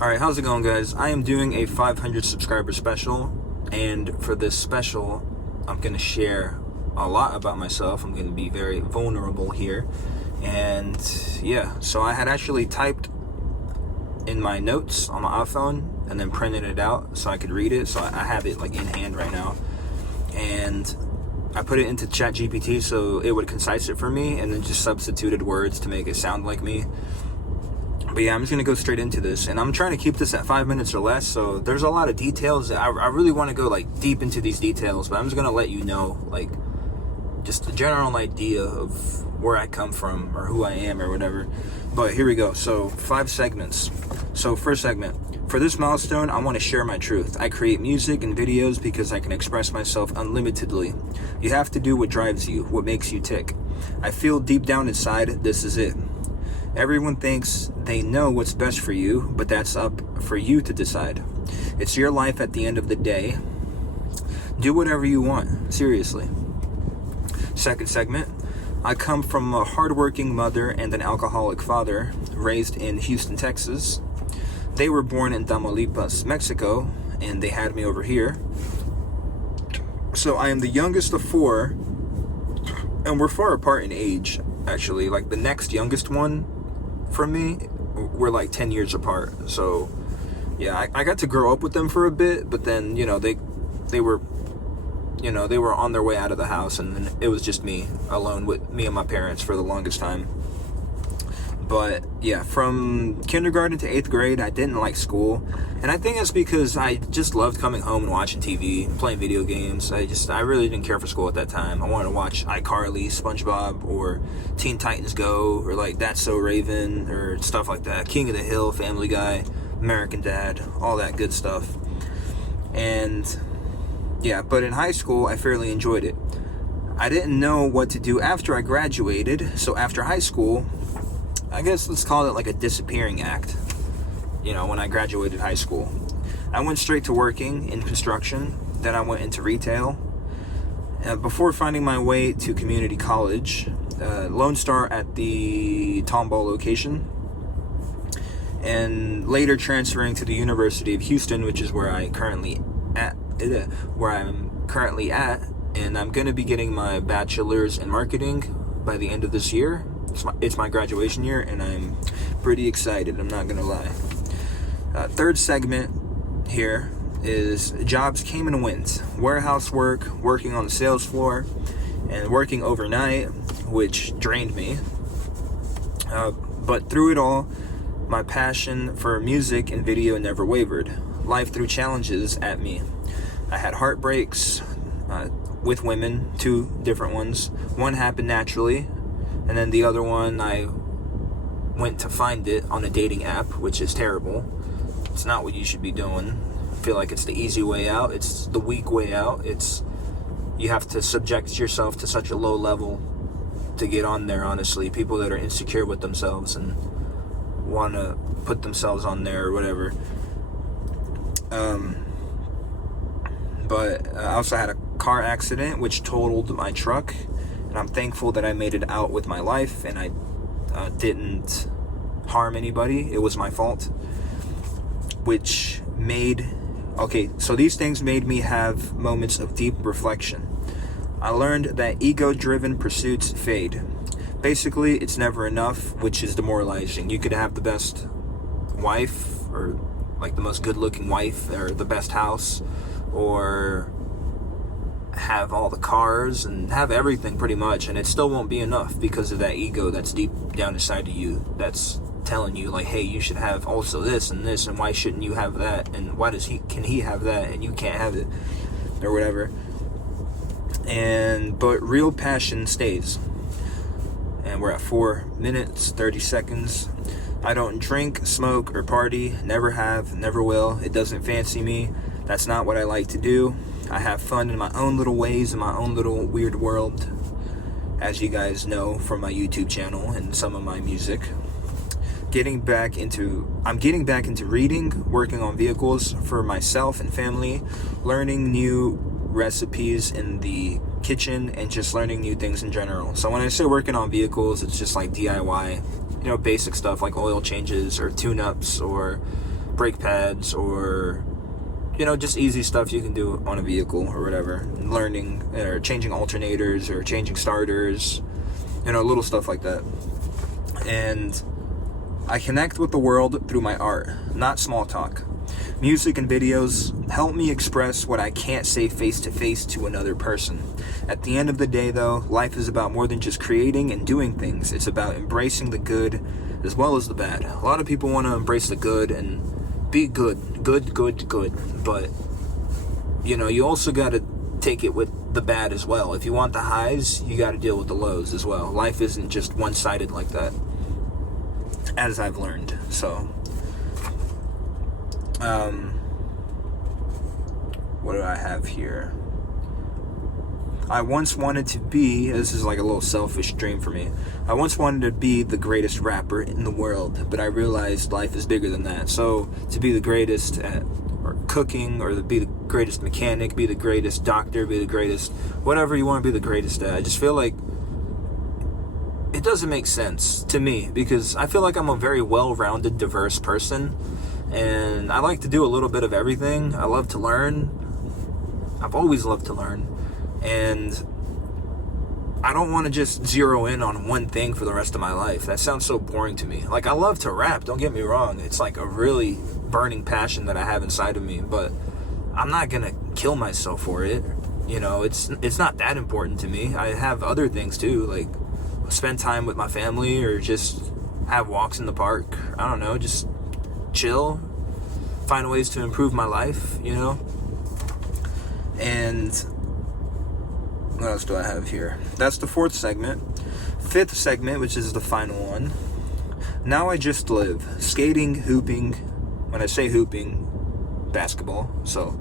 Alright, how's it going, guys? I am doing a 500 subscriber special, and for this special, I'm going to share a lot about myself. I'm going to be very vulnerable here. And yeah, so I had actually typed in my notes on my iPhone and then printed it out so I could read it. So I have it like in hand right now. And I put it into ChatGPT so it would concise it for me, and then just substituted words to make it sound like me. But yeah, I'm just going to go straight into this, and I'm trying to keep this at 5 minutes or less, so there's a lot of details. I really want to go like deep into these details, but I'm just going to let you know like just a general idea of where I come from or who I am or whatever. But here we go. So 5 segments. So first segment. For this milestone, I want to share my truth. I create music and videos because I can express myself unlimitedly. You have to do what drives you, what makes you tick. I feel deep down inside, this is it. Everyone thinks they know what's best for you, but that's up for you to decide. It's your life at the end of the day. Do whatever you want, seriously. Second segment. I come from a hardworking mother and an alcoholic father, raised in Houston, Texas. They were born in Tamaulipas, Mexico, and they had me over here. So I am the youngest of 4, and we're far apart in age, actually. Like the next youngest one from me, we're like 10 years apart. So yeah, I got to grow up with them for a bit, but then, you know, they were on their way out of the house, and then it was just me alone with me and my parents for the longest time. But yeah, from kindergarten to 8th grade, I didn't like school. And I think it's because I just loved coming home and watching TV, playing video games. I really didn't care for school at that time. I wanted to watch iCarly, SpongeBob, or Teen Titans Go, or like That's So Raven, or stuff like that. King of the Hill, Family Guy, American Dad, all that good stuff. And yeah, but in high school, I fairly enjoyed it. I didn't know what to do after I graduated. So after high school, I guess let's call it like a disappearing act. You know, when I graduated high school, I went straight to working in construction. Then I went into retail. Before finding my way to community college, Lone Star at the Tomball location, and later transferring to the University of Houston, which is where I'm currently at, and I'm going to be getting my bachelor's in marketing by the end of this year. It's my graduation year, and I'm pretty excited, I'm not gonna lie. Third segment here is jobs came and went. Warehouse work, working on the sales floor, and working overnight, which drained me. But through it all, my passion for music and video never wavered. Life threw challenges at me. I had heartbreaks with women, 2 different ones. One happened naturally, and then the other one, I went to find it on a dating app, which is terrible. It's not what you should be doing. I feel like it's the easy way out. It's the weak way out. You have to subject yourself to such a low level to get on there, honestly. People that are insecure with themselves and want to put themselves on there or whatever. But I also had a car accident which totaled my truck. And I'm thankful that I made it out with my life, and I didn't harm anybody. It was my fault. So these things made me have moments of deep reflection. I learned that ego-driven pursuits fade. Basically, it's never enough, which is demoralizing. You could have the best wife, or like the most good-looking wife, or the best house, or have all the cars and have everything pretty much, and it still won't be enough because of that ego that's deep down inside of you that's telling you like, hey, you should have also this and this, and why shouldn't you have that, and why can he have that and you can't have it, or whatever. But real passion stays. And we're at 4 minutes 30 seconds. I don't drink, smoke, or party. Never have, never will. It doesn't fancy me. That's not what I like to do. I have fun in my own little ways, in my own little weird world, as you guys know from my YouTube channel and some of my music. I'm getting back into reading, working on vehicles for myself and family, learning new recipes in the kitchen, and just learning new things in general. So when I say working on vehicles, it's just like DIY, basic stuff like oil changes or tune-ups or brake pads, or just easy stuff you can do on a vehicle or whatever. Learning or changing alternators or changing starters, little stuff like that. And I connect with the world through my art, not small talk. Music and videos help me express what I can't say face to face to another person. At the end of the day, though, life is about more than just creating and doing things. It's about embracing the good as well as the bad. A lot of people want to embrace the good and be good. But, you also got to take it with the bad as well. If you want the highs, you got to deal with the lows as well. Life isn't just one-sided like that, as I've learned. So, what do I have here? I once wanted to be, this is like a little selfish dream for me, I once wanted to be the greatest rapper in the world, but I realized life is bigger than that. So to be the greatest at or cooking, or to be the greatest mechanic, be the greatest doctor, be the greatest whatever you want to be the greatest at, I just feel like it doesn't make sense to me, because I feel like I'm a very well-rounded, diverse person, and I like to do a little bit of everything. I love to learn. I've always loved to learn. And I don't want to just zero in on one thing for the rest of my life. That sounds so boring to me. Like, I love to rap, don't get me wrong. It's like a really burning passion that I have inside of me, but I'm not going to kill myself for it. It's not that important to me. I have other things too, like spend time with my family, or just have walks in the park. I don't know, just chill, find ways to improve my life, And what else do I have here? That's the 4th segment. 5th segment, which is the final one. Now I just live. Skating, hooping. When I say hooping, basketball. So,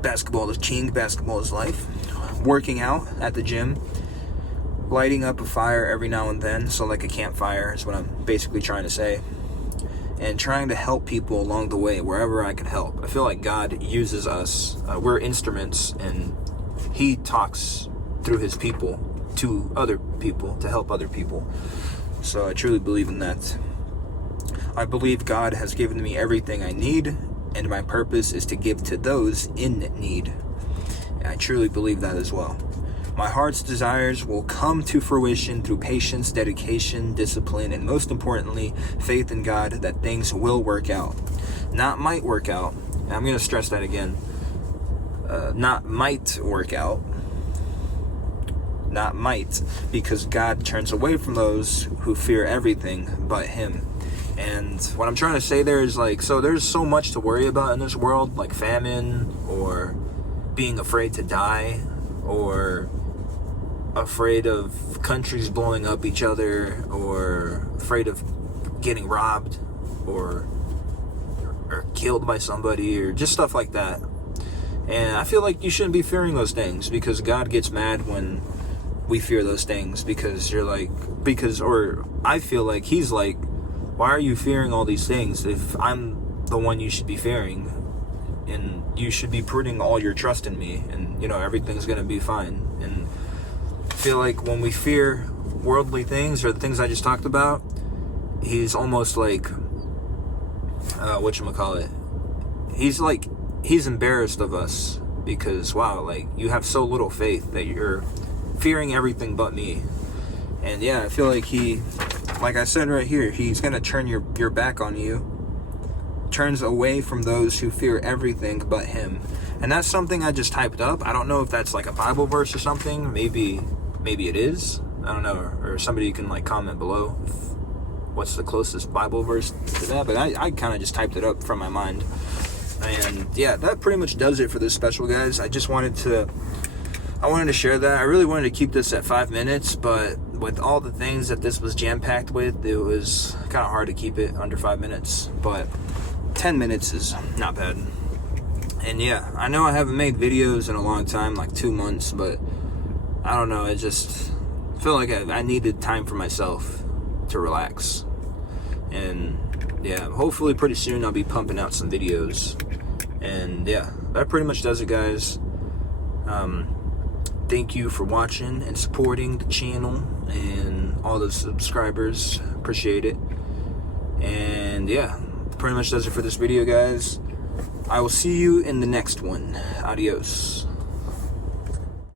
basketball is king, basketball is life. Working out at the gym. Lighting up a fire every now and then. So like a campfire is what I'm basically trying to say. And trying to help people along the way, wherever I can help. I feel like God uses us. We're instruments, and He talks through His people to other people, to help other people. So I truly believe in that. I believe God has given me everything I need, and my purpose is to give to those in need. And I truly believe that as well. My heart's desires will come to fruition through patience, dedication, discipline, and most importantly, faith in God that things will work out. Not might work out. And I'm going to stress that again. Not might work out. Not might, because God turns away from those who fear everything but Him. And what I'm trying to say there is so there's so much to worry about in this world, like famine, or being afraid to die, or afraid of countries blowing up each other, or afraid of getting robbed or killed by somebody, or just stuff like that. And I feel like you shouldn't be fearing those things, because God gets mad when we fear those things, because I feel like He's like, why are you fearing all these things if I'm the one you should be fearing, and you should be putting all your trust in me, and everything's gonna be fine. And I feel like when we fear worldly things, or the things I just talked about, He's almost like whatchamacallit, he's embarrassed of us, because wow, you have so little faith that you're fearing everything but me. And yeah, I feel like He, like I said right here, He's gonna turn your back on you, turns away from those who fear everything but Him. And that's something I just typed up. I don't know if that's like a Bible verse or something. Maybe it is. I don't know. Or somebody can comment below what's the closest Bible verse to that. But I kind of just typed it up from my mind. And yeah, that pretty much does it for this special, guys. I wanted to share that. I really wanted to keep this at 5 minutes, but with all the things that this was jam-packed with, it was kind of hard to keep it under 5 minutes. But 10 minutes is not bad. And yeah, I know I haven't made videos in a long time, like 2 months, but I don't know, I just feel like I needed time for myself to relax. And yeah, hopefully pretty soon I'll be pumping out some videos. And yeah, that pretty much does it, guys. Thank you for watching and supporting the channel and all the subscribers. Appreciate it. And yeah, pretty much does it for this video, guys. I will see you in the next one. Adios.